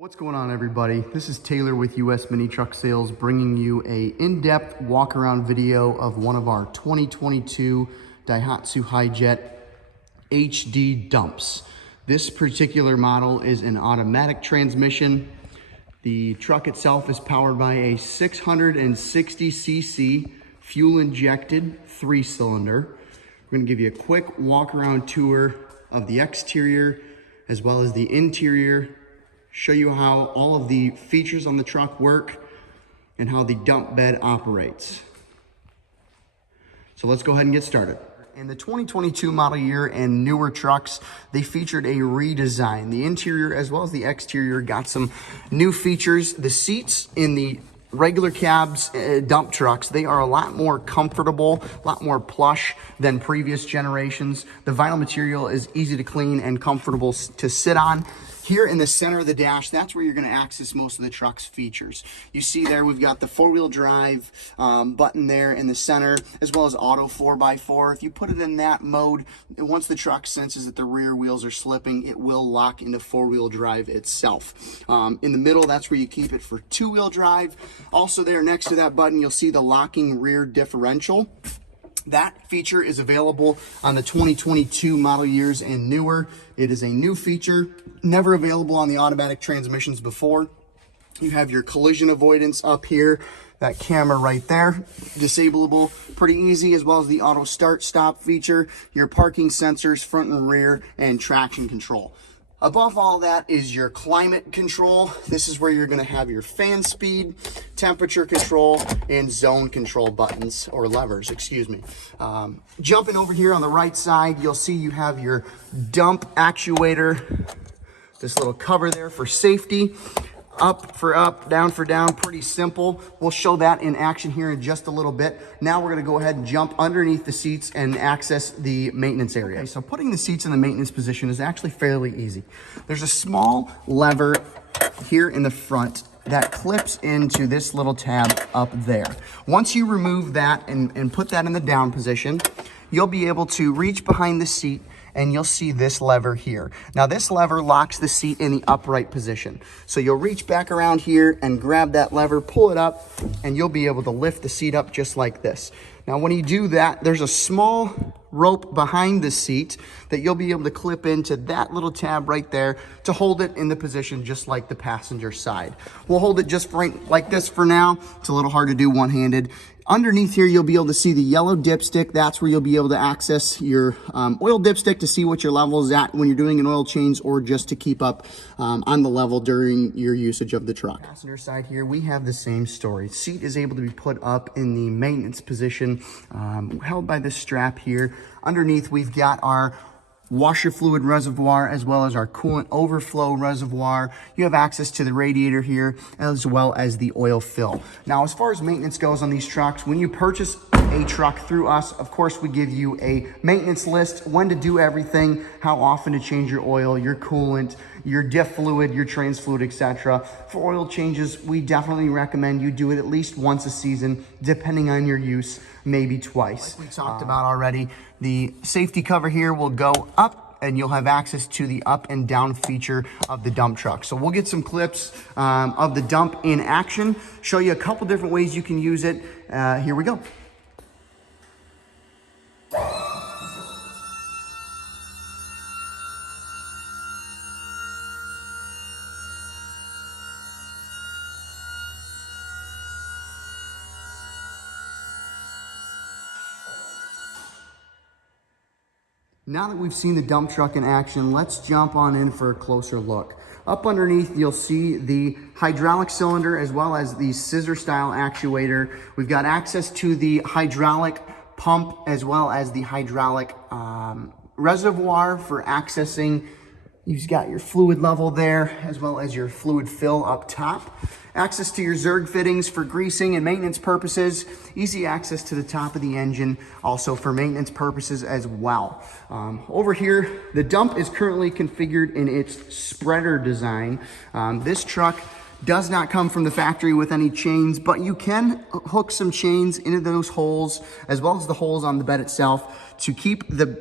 What's going on, everybody? This is Taylor with US Mini Truck Sales, bringing you a in-depth walk around video of one of our 2022 Daihatsu Hijet HD Dumps. This particular model is an automatic transmission. The truck itself is powered by a 660cc fuel injected 3-cylinder. We're going to give you a quick walk around tour of the exterior as well as the interior, show you how all of the features on the truck work and how the dump bed operates. So let's go ahead and get started. In the 2022 model year and newer trucks, they featured a redesign. The interior as well as the exterior got some new features. The seats in the regular cabs, dump trucks, they are a lot more comfortable, a lot more plush than previous generations. The vinyl material is easy to clean and comfortable to sit on. Here in the center of the dash, that's where you're going to access most of the truck's features. You see there, we've got the 4-wheel drive button there in the center, as well as auto 4x4. If you put it in that mode, once the truck senses that the rear wheels are slipping, it will lock into 4-wheel drive itself. In the middle, that's where you keep it for 2-wheel drive. Also there next to that button, you'll see the locking rear differential. That feature is available on the 2022 model years and newer. It is a new feature, never available on the automatic transmissions before. You have your collision avoidance up here, that camera right there, disableable, pretty easy, as well as the auto start stop feature, your parking sensors, front and rear, and traction control. Above all that is your climate control. This is where you're going to have your fan speed, temperature control, and zone control buttons, or levers, excuse me. Jumping over here on the right side, you'll see you have your dump actuator, this little cover there for safety. Up for up, down for down, pretty simple. We'll show that in action here in just a little bit. Now we're gonna go ahead and jump underneath the seats and access the maintenance area. Okay, so putting the seats in the maintenance position is actually fairly easy. There's a small lever here in the front that clips into this little tab up there. Once you remove that and put that in the down position, you'll be able to reach behind the seat and you'll see this lever here. Now this lever locks the seat in the upright position. So you'll reach back around here and grab that lever, pull it up, and you'll be able to lift the seat up just like this. Now when you do that, there's a small rope behind the seat that you'll be able to clip into that little tab right there to hold it in the position just like the passenger side. We'll hold it just right like this for now. It's a little hard to do one-handed. Underneath here, you'll be able to see the yellow dipstick. That's where you'll be able to access your oil dipstick to see what your level is at when you're doing an oil change or just to keep up on the level during your usage of the truck. Passenger side here, we have the same story. Seat is able to be put up in the maintenance position, held by this strap here. Underneath, we've got our washer fluid reservoir as well as our coolant overflow reservoir. You have access to the radiator here as well as the oil fill. Now, as far as maintenance goes on these trucks, when you purchase a truck through us, of course, we give you a maintenance list, when to do everything, how often to change your oil, your coolant, your diff fluid, your trans fluid, etc. For oil changes, we definitely recommend you do it at least once a season, depending on your use, maybe twice. Like we talked about already, the safety cover here will go up and you'll have access to the up and down feature of the dump truck. So we'll get some clips of the dump in action, show you a couple different ways you can use it. Here we go. Now that we've seen the dump truck in action, let's jump on in for a closer look. Up underneath, you'll see the hydraulic cylinder as well as the scissor style actuator. We've got access to the hydraulic pump as well as the hydraulic reservoir for accessing. You've got your fluid level there as well as your fluid fill up top. Access to your Zerg fittings for greasing and maintenance purposes. Easy access to the top of the engine, also for maintenance purposes as well. Over here, the dump is currently configured in its spreader design. This truck does not come from the factory with any chains, but you can hook some chains into those holes as well as the holes on the bed itself to keep the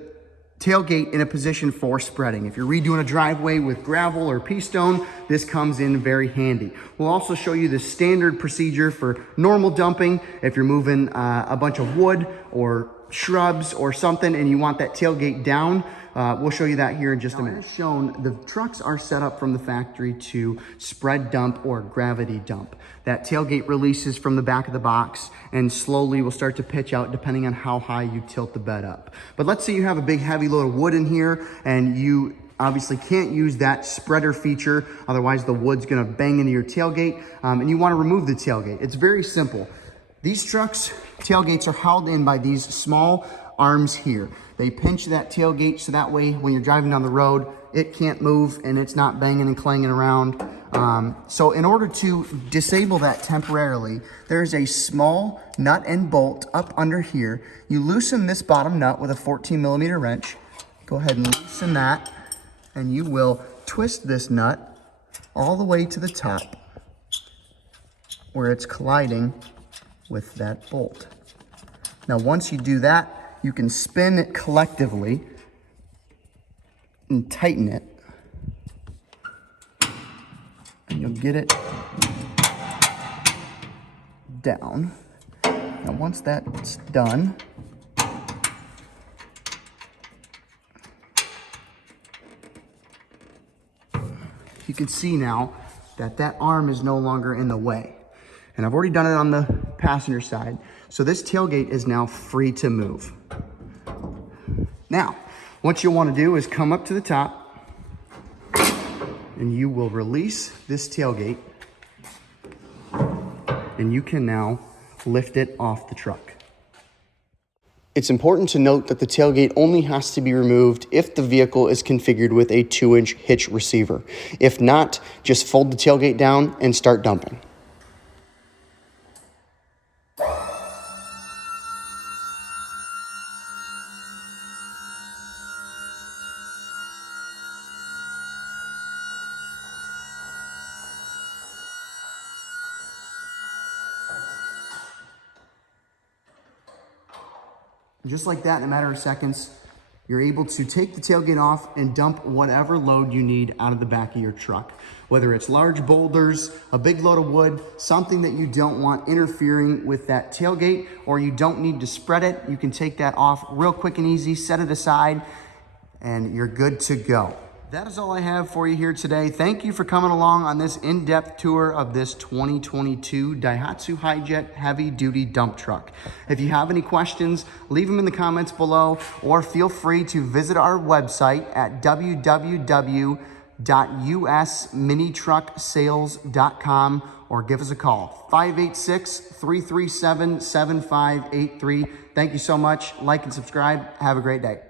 tailgate in a position for spreading. If you're redoing a driveway with gravel or pea stone, this comes in very handy. We'll also show you the standard procedure for normal dumping. If you're moving a bunch of wood or shrubs or something and you want that tailgate down, we'll show you that here in just a minute. As shown, the trucks are set up from the factory to spread dump or gravity dump. That tailgate releases from the back of the box and slowly will start to pitch out depending on how high you tilt the bed up. But let's say you have a big heavy load of wood in here and you obviously can't use that spreader feature, otherwise the wood's gonna bang into your tailgate, and you wanna remove the tailgate. It's very simple. These trucks, tailgates are held in by these small arms here. They pinch that tailgate so that way when you're driving down the road, it can't move and it's not banging and clanging around. So in order to disable that temporarily, there's a small nut and bolt up under here. You loosen this bottom nut with a 14mm wrench. Go ahead and loosen that, and you will twist this nut all the way to the top where it's colliding with that bolt. Now, once you do that, you can spin it collectively and tighten it, and you'll get it down. Now, once that's done, you can see now that that arm is no longer in the way. And I've already done it on the passenger side. So this tailgate is now free to move. Now, what you'll want to do is come up to the top and you will release this tailgate and you can now lift it off the truck. It's important to note that the tailgate only has to be removed if the vehicle is configured with a 2-inch hitch receiver. If not, just fold the tailgate down and start dumping. Just like that, in a matter of seconds, you're able to take the tailgate off and dump whatever load you need out of the back of your truck. Whether it's large boulders, a big load of wood, something that you don't want interfering with that tailgate, or you don't need to spread it, you can take that off real quick and easy, set it aside, and you're good to go. That is all I have for you here today. Thank you for coming along on this in-depth tour of this 2022 Daihatsu Hijet Heavy Duty Dump Truck. If you have any questions, leave them in the comments below, or feel free to visit our website at www.usminitrucksales.com or give us a call, 586-337-7583. Thank you so much. Like and subscribe. Have a great day.